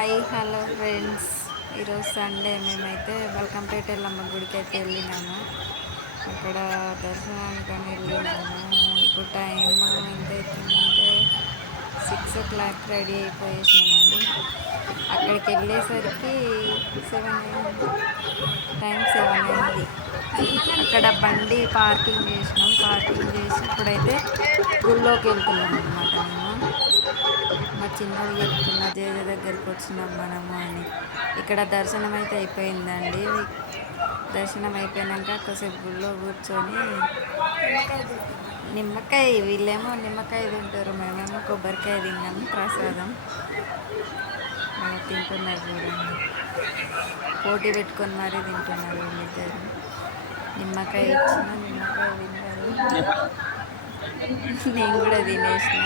Hi hello friends, ఈరోజు Sunday మేమైతే మల్కంపేట ఎల్లమ్మ గుడికి అయితే వెళ్ళినాము. అక్కడ దర్శనానికని వెళ్ళినాము. ఇప్పుడు టైం ఎంత అవుతుందంటే 6 o'clock రెడీ అయిపోయేసినామండి. అక్కడికి వెళ్ళేసరికి 7 అయింది, టైం 7 అయింది. అక్కడ బండి పార్కింగ్ చేసినాం. పార్కింగ్ చేసి ఇప్పుడైతే గుళ్ళోకి వెళ్తున్నాం అనమాట. మేము మా చిన్నోడు చెప్తున్న జేజ దగ్గరికి వచ్చినాం మనము అని. ఇక్కడ దర్శనం అయితే అయిపోయిందండి. దర్శనం అయిపోయాక కాసేపు గుళ్ళో కూర్చొని నిమ్మకాయ, వీళ్ళేమో నిమ్మకాయ తింటారు, మేమేమో కొబ్బరికాయ తిన్నాము ప్రసాదం. తింటున్నారు చూడండి, పోటీ పెట్టుకొని మరీ తింటున్నారు వీళ్ళిద్దరు. నిమ్మకాయ ఇచ్చిన నిమ్మకాయ తిన్నారు, నేను కూడా తినేసిన.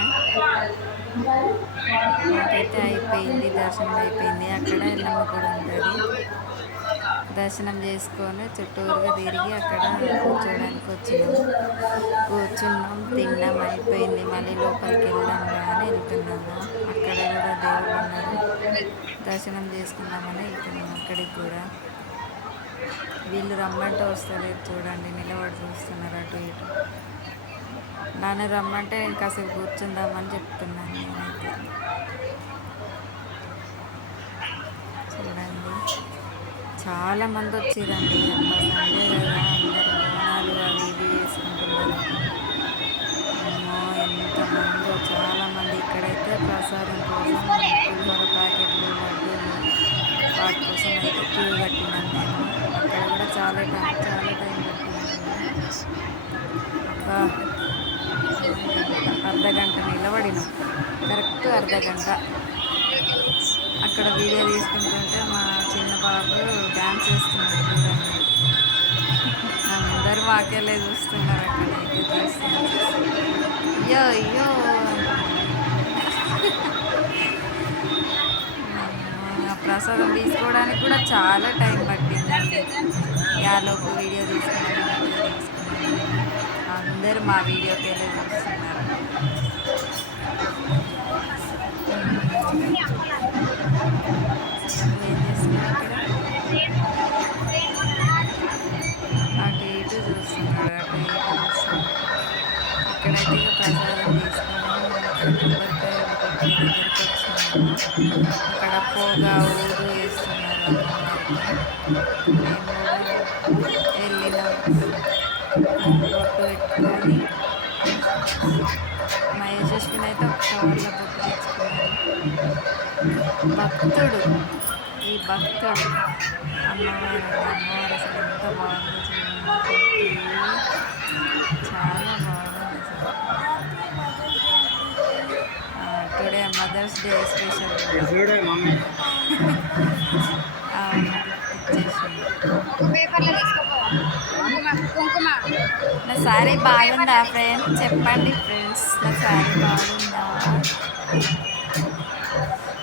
మాకైతే అయిపోయింది, దర్శనం అయిపోయింది. అక్కడ ఎల్లమ్మ కూడా ఉంటుంది. దర్శనం చేసుకొని చుట్టూరుగా తిరిగి అక్కడ కూర్చోడానికి కూర్చున్నాం, తిన్నాం, అయిపోయింది. మళ్ళీ లోపలికి వెళ్దాం అని వెళ్తున్నాము. అక్కడ కూడా దేవుడు ఉన్నారు, దర్శనం చేసుకుందామని వెళ్తున్నాం అక్కడికి కూడా. వీళ్ళు రమ్మంటే వస్తలేదు చూడండి, నిలబడి చూస్తున్నారు అటు ఇటు. నన్ను రమ్మంటే నేను కాసేపు కూర్చుందామని చెప్తున్నాను నేనైతే. చూడండి, చాలామంది వచ్చిరండి. సండే కదా, అందరు బోనాలు అవి ఇవి చేసుకుంటున్నారు. అమ్మో ఎంతమందో, చాలామంది. ఇక్కడైతే ప్రసాదం కోసం పులిహోర ప్యాకెట్లు, లడ్డూలు, వాటి కోసం అయితే క్యూ కట్టినాను నేను. అక్కడ కూడా చాలా టైం పట్టింది. అబ్బా, అర్ధగంట నిలబడినాం, కరెక్ట్ అర్ధగంట. అక్కడ వీడియో తీసుకుంటుంటే మా చిన్న బాబు డ్యాన్స్ చేస్తున్నాడు చూడండి. అందరూ మాకెళ్ళే చూస్తున్నారు. అక్కడైతే చూస్తున్నారు. అయ్యో అయ్యో, ప్రసాదం తీసుకోవడానికి కూడా చాలా టైం పట్టిందండి. యాలోపు వీడియో తీసుకున్నాను. అందరూ మా వీడియోకి వెళ్ళి చూస్తున్నారు. ఏం చేస్తున్నారు ఇక్కడ? అటు ఇటు చూస్తున్నాడు, అటు ఇటు చూస్తున్నాడు. ఇక్కడైతే ఇక ప్రసాదం తీసుకుని కొబ్బరికాయలు కొట్టి దగ్గరికి వచ్చినాము. అక్కడ పోగా ఊరు వేస్తున్నారు అమ్మవారికి. మేము కూడా వెళ్ళినాం, బొట్టు పెట్టుకొని. మా యశస్విని అయితే ఒక కవర్లో బొట్టు తెచ్చుకున్నాడు. భక్తుడు, ఈ భక్తుడు అమ్మవారు అసలు ఎంత బాగుందో చూడండి. చాలా బాగుంది అసలు. Today mother's day special. నా శారీ బాగుందా ఫ్రెండ్స్? చెప్పండి ఫ్రెండ్స్, నా శారీ బాగుందా?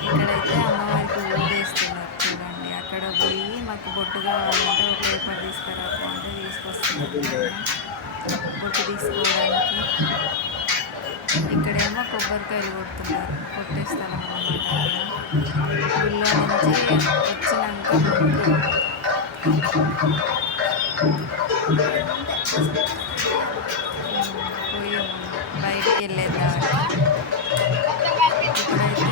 ఇక్కడైతే అమ్మవారికి ఊరేస్తున్నారు చూడండి. అక్కడ పోయి మాకు బొట్టు కావాలంటే ఒక పేపర్ తీసుకురాకు అంటే తీసుకొస్తున్నారు బొట్టు తీసుకోవడానికి. ఇక్కడేమో కొబ్బరికాయలు కొడుతున్నారు, కొట్టే స్థలం అన్నమాట. గుళ్ళో నుంచి వచ్చినాక పోయి బయటికి వెళ్ళేద్దాం. ఇప్పుడైతే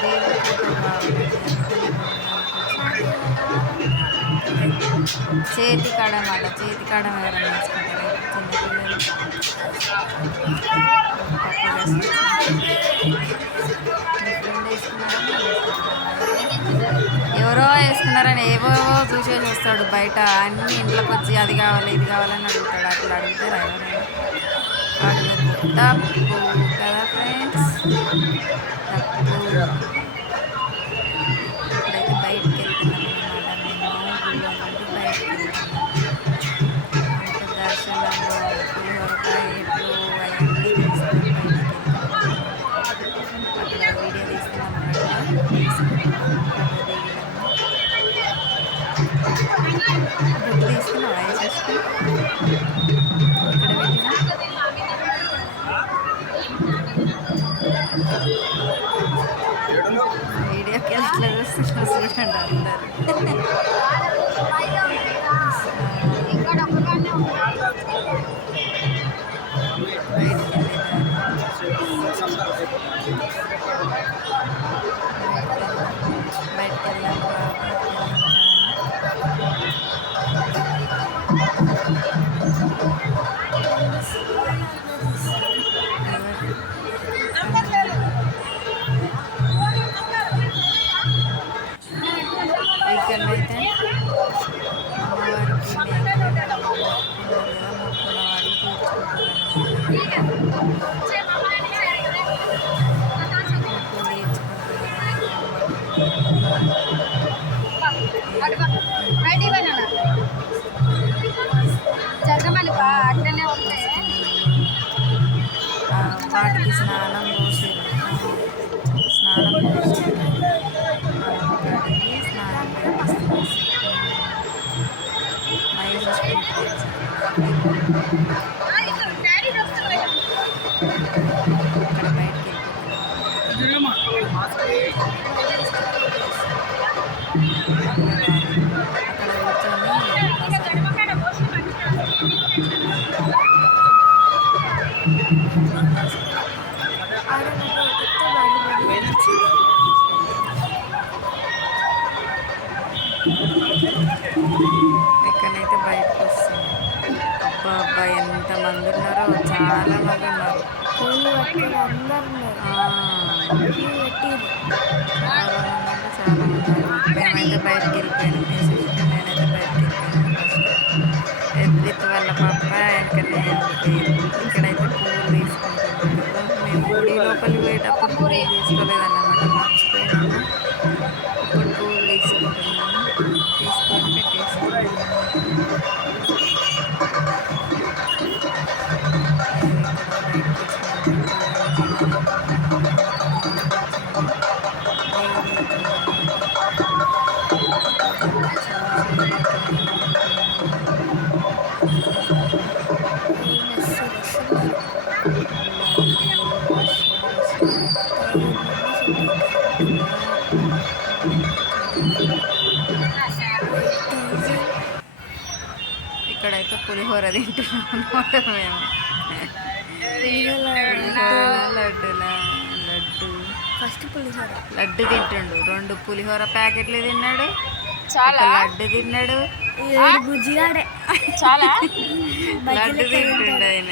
దేవుడి ఫోటో కావాలండి, చేతి కాడం అట. చేతి కాడం ఎవరైనా వేసుకుంటారు చిన్నపిల్లలు. ఎవరో వేసుకున్నారని ఏవో చూసేసి వస్తాడు బయట. అన్ని ఇంట్లోకి వచ్చి అది కావాలి ఇది కావాలని అడుగుతాడు. అట్లా అడిగితే ఎవరైనా అడుగుతారు. తప్పు కదా ఫ్రెండ్స్, తప్పు. ఇప్పుడైతే బయటికి వెళ్తున్నాం అన్నమాట. మేము గుళ్ళో నుండి బయటికి వెళ్తున్నాం. ఇంకా దర్శనము, పులిహోర ప్యాకెట్లు అవన్నీ తీసుకొని బయటికి వెళ్తున్నాం. అక్కడ వీడియో తీసుకున్నాం అన్నమాట. తీసుకున్నాము, ఫోటో దిగినాము. బుక్ తీసుకున్నావా యశస్వి? ఇక్కడ పెట్టినా వీడియోకి ఎట్లా చూస్తున్నారు చూడండి అందరు. బయటకు వెళ్ళాం ఇక్కడైతే అమ్మవారికి వాటికి స్నానం పోసి కడిగి స్నానం ఇక్కడ బయటికి ఎక్కడైతే బయటకు వస్తుంది. అబ్బా అబ్బా ఎంతమంది ఉన్నారో, చాలా మంది ఉన్నారు. చాలా మంది ఉన్నారు. మేమైతే బయటకు వెళ్ళిపోయాను. నేనైతే బయటకు వెళ్ళిపోయాను. ఎవ్రీత్ వాళ్ళ పాప వెనకనే వెళ్ళిపోయారు. ఇక్కడైతే పువ్వులు తీసుకుంటున్నాను. మేము గుడి లోపలికి పోయేటప్పుడు పువ్వులు తీసుకోలేదన్నమాట, మర్చిపోయాము. ఇప్పుడు పువ్వులు తీసుకుంటున్నాము. తీసుకొని పెట్టేసుకుంటున్నాము. ఇక్కడైతే పులిహోర తింటున్నాం అన్నమాట మేము. లడ్డు ఫస్ట్ పులిహోర లడ్డు తింటుండు. 2 పులిహోర ప్యాకెట్లు తిన్నాడు, చాలా లడ్డు తిన్నాడు. చాలా లడ్డు తింటుండు ఆయన.